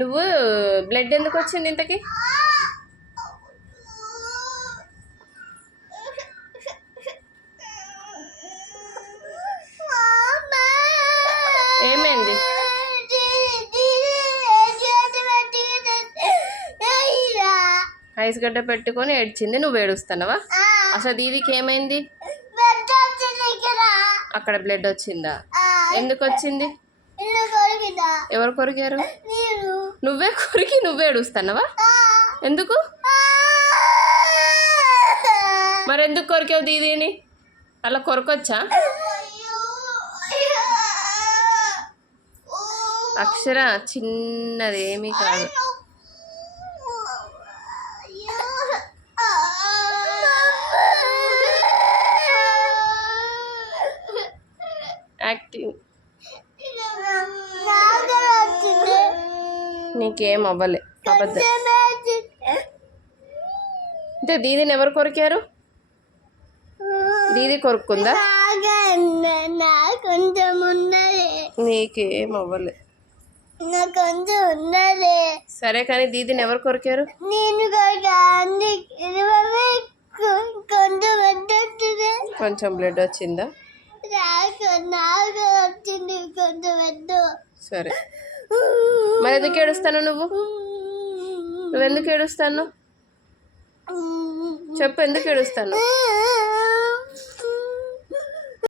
నువ్వు బ్లడ్ ఎందుకు వచ్చింది ఇంతకి? ఏమైంది? ఐస్ గడ్డ పెట్టుకొని ఏడ్చింది, నువ్వు ఏడుస్తున్నావా? అసలు దీదికి ఏమైంది? అక్కడ బ్లడ్ వచ్చిందా? ఎందుకు వచ్చింది? ఎవరు కొరికారు? నువ్వే కొరికి నువ్వే ఏడుస్తున్నావా? ఎందుకు? మరి ఎందుకు కొరికావు దీదీని? అలా కొరకొచ్చా? అక్షర చిన్నది ఏమీ కాదు. యాక్టింగ్. నీకేం అవ్వలే, అబద్ధం. అంటే దీదీని ఎవరు కొరికారు? దీదీ కొరుక్కుందా? నీకేం అవ్వలే. సరే కానీ దీదీని ఎవరు కొరికారు? కొంచెం బ్లడ్ వచ్చిందా? సరే, మరి ఎందుకు ఏడుస్తాను? నువ్వెందుకు ఏడుస్తాను? చెప్పు, ఎందుకు ఏడుస్తాను?